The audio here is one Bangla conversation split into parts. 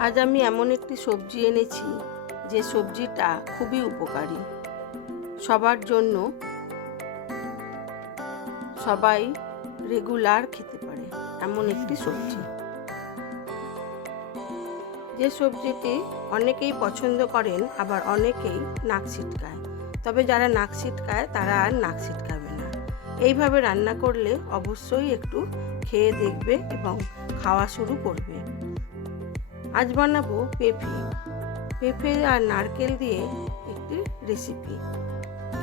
আজ আমি এমন একটি সবজি এনেছি যে সবজিটা খুবই উপকারী। সবার জন্য সবাই রেগুলার খেতে পারে এমন একটি সবজি। যে সবজিটি অনেকেই পছন্দ করেন, আবার অনেকেই নাক ছিটকায়। তবে যারা নাক ছিটকায়, তারা আর নাক ছিটকাবে না। এইভাবে রান্না করলে অবশ্যই একটু খেয়ে দেখবে এবং খাওয়া শুরু করবে। আজ বানাবো পেঁপে। পেঁপে আর নারকেল দিয়ে একটি রেসিপি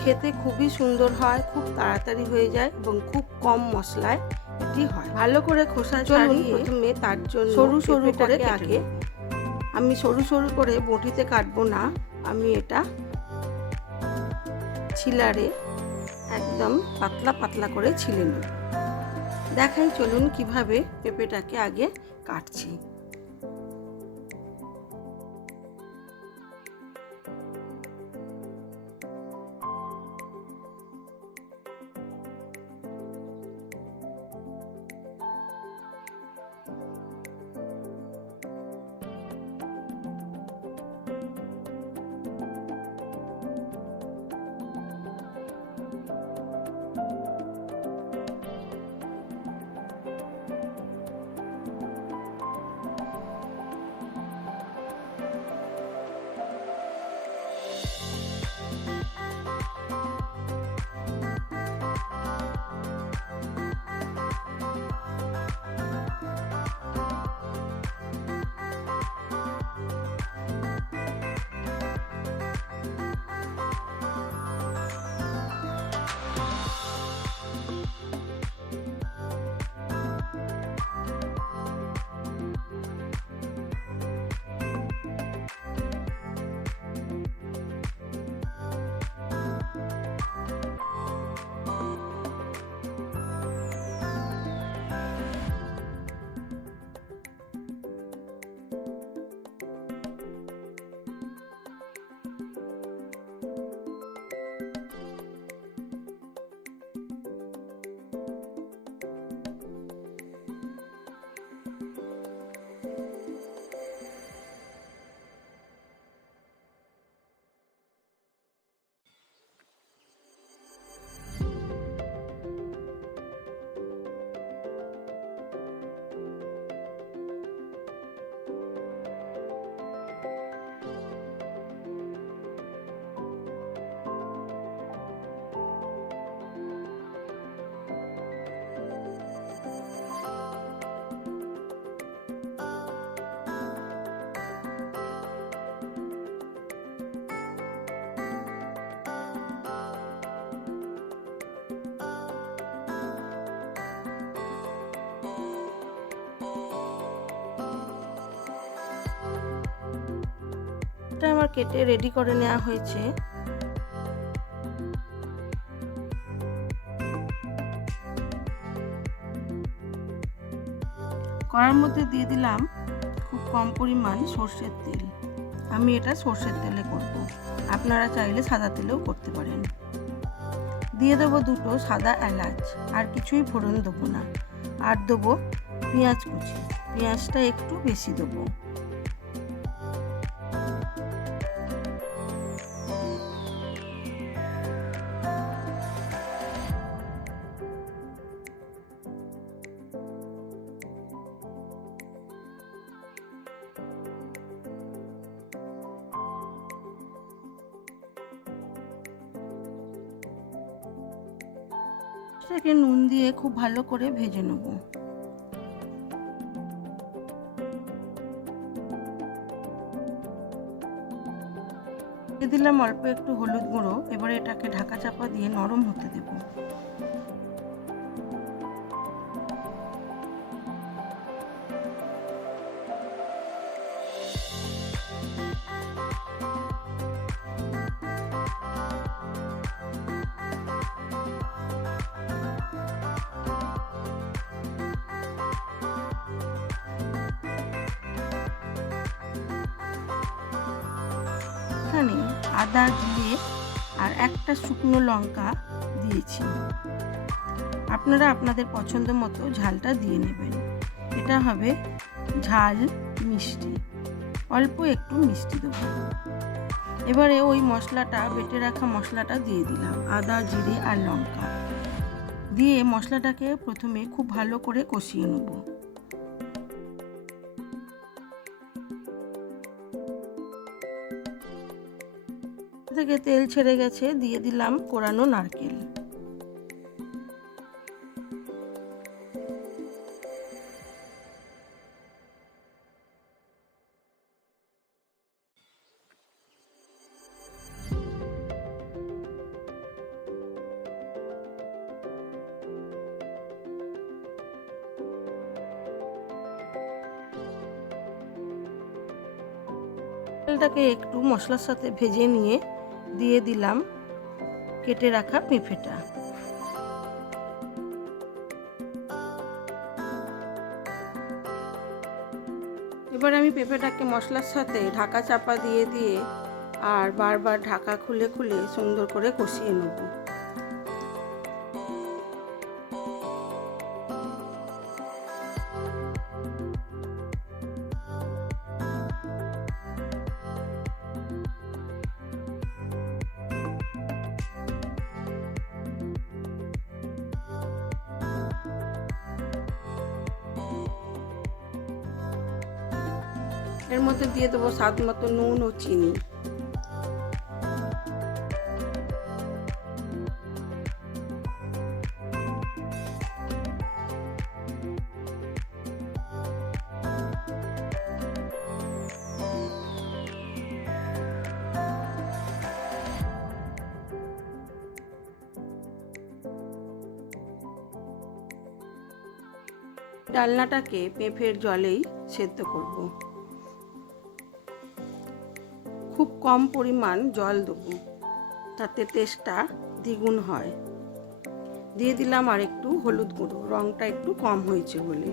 খেতে খুবই সুন্দর হয় খুব তাড়াতাড়ি হয়ে যায় এবং খুব কম মশলায় এটি হয়। ভালো করে খোসা ছাড়িয়ে প্রথমে তার জন্য সরু সরু করে আগে আমি সরু সরু করে বটিতে কাটবো না। আমি এটা ছিলারে একদম পাতলা পাতলা করে ছিলে নেব। দেখাই চলুন কীভাবে পেঁপেটাকে আগে কাটছি। এটা আমার কেটে রেডি করে নেওয়া হয়েছে। কড়ার মধ্যে দিয়ে দিলাম খুব কম পরিমাণ সর্ষের তেল। আমি এটা সর্ষের তেলে করব। আপনারা চাইলে সাদা তেলেও করতে পারেন। দিয়ে দেবো দুটো সাদা এলাচ। আর কিছুই ফোড়ন দেবো না। আর দেবো পেঁয়াজ কুচি। পেঁয়াজটা একটু বেশি দেবো। সেটাকে নুন দিয়ে খুব ভালো করে ভেজে নেব। দিলাম অল্প একটু হলুদ গুঁড়ো, এবারে এটাকে ঢাকা চাপা দিয়ে নরম হতে দেব। এখানে আদা দিয়ে আর একটা শুকনো লঙ্কা দিয়েছি। আপনারা আপনাদের পছন্দ মতো ঝালটা দিয়ে নেবেন। এটা হবে ঝাল মিষ্টি। অল্প একটু মিষ্টি দেবো। এবারে ওই মশলাটা, বেটে রাখা মশলাটা দিয়ে দিলাম, আদা, জিরে আর লঙ্কা। দিয়ে মশলাটাকে প্রথমে খুব ভালো করে কষিয়ে নেব। থেকে তেল ছেড়ে গেছে দিয়ে দিলাম কোরানো নারকেল। তেলটাকে একটু মশলার সাথে ভেজে নিয়ে দিয়ে দিলাম কেটে রাখা পেঁপেটা এবার আমি পেঁপেটাকে মশলার সাথে ঢাকা চাপা দিয়ে দিয়ে আর বারবার ঢাকা খুলে খুলে সুন্দর করে কষিয়ে নেব। এর মধ্যে দিয়ে দেবো স্বাদ মতো নুন ও চিনি। ডালনাটাকে পেঁপের জলেই সেদ্ধ করব। খুব কম পরিমাণ জল দেবো। তাতে টেস্টটা দ্বিগুণ হয়। দিয়ে দিলাম আর একটু হলুদ গুঁড়ো রঙটা একটু কম হয়েছে বলে।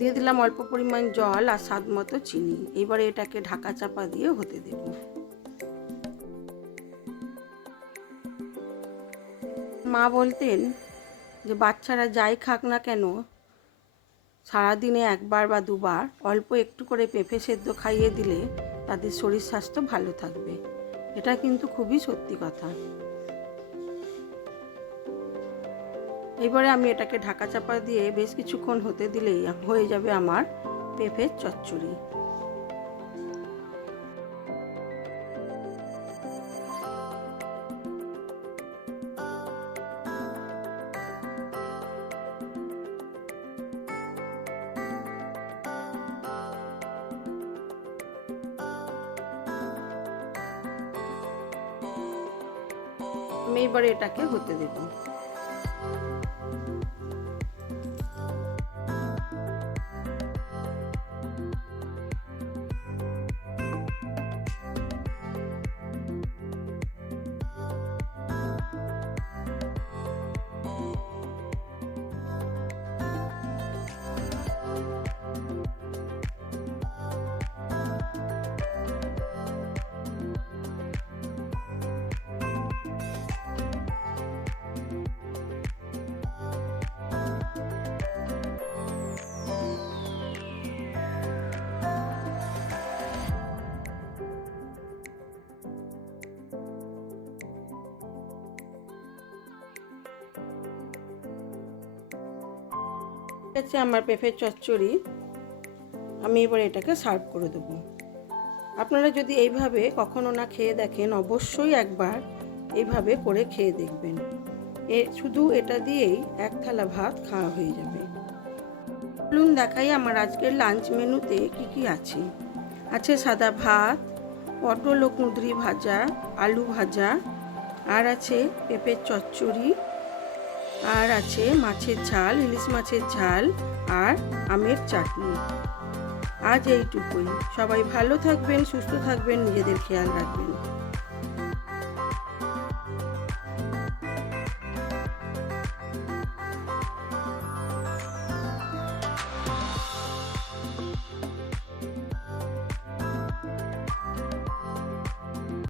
দিয়ে দিলাম অল্প পরিমাণ জল আর স্বাদ মতো চিনি। এবারে এটাকে ঢাকা চাপা দিয়ে হতে দেব। মা বলতেন যে, বাচ্চারা যাই খাক না কেন, সারাদিনে একবার বা দুবার অল্প একটু করে পেঁপে সেদ্ধ খাইয়ে দিলে তাদের শরীর স্বাস্থ্য ভালো থাকবে। এটা কিন্তু খুবই সত্যি কথা। এবারে আমি এটাকে ঢাকা চাপা দিয়ে বেশ কিছুক্ষণ হতে দিলেই হয়ে যাবে আমার পেঁপের চচ্চড়ি। আমি এবারে এটাকে হতে দেবো। আছে আমার পেঁপের চচ্চড়ি। আমি এবার এটাকে সার্ভ করে দেবো। আপনারা যদি এইভাবে কখনো না খেয়ে দেখেন, অবশ্যই একবার এইভাবে করে খেয়ে দেখবেন। এ, শুধু এটা দিয়েই এক থালা ভাত খাওয়া হয়ে যাবে। চলুন দেখাই আমার আজকের লাঞ্চ মেনুতে কি কি আছে। আছে সাদা ভাত, পটল ও কুঁদরি ভাজা, আলু ভাজা, আর আছে পেঁপের চচ্চড়ি। আর আছে মাছের ঝাল, ইলিশ মাছের ঝাল আর আমের চাটনি। আজ এইটুকুই। সবাই ভালো থাকবেন, সুস্থ থাকবেন, নিজেদের খেয়াল রাখবেন।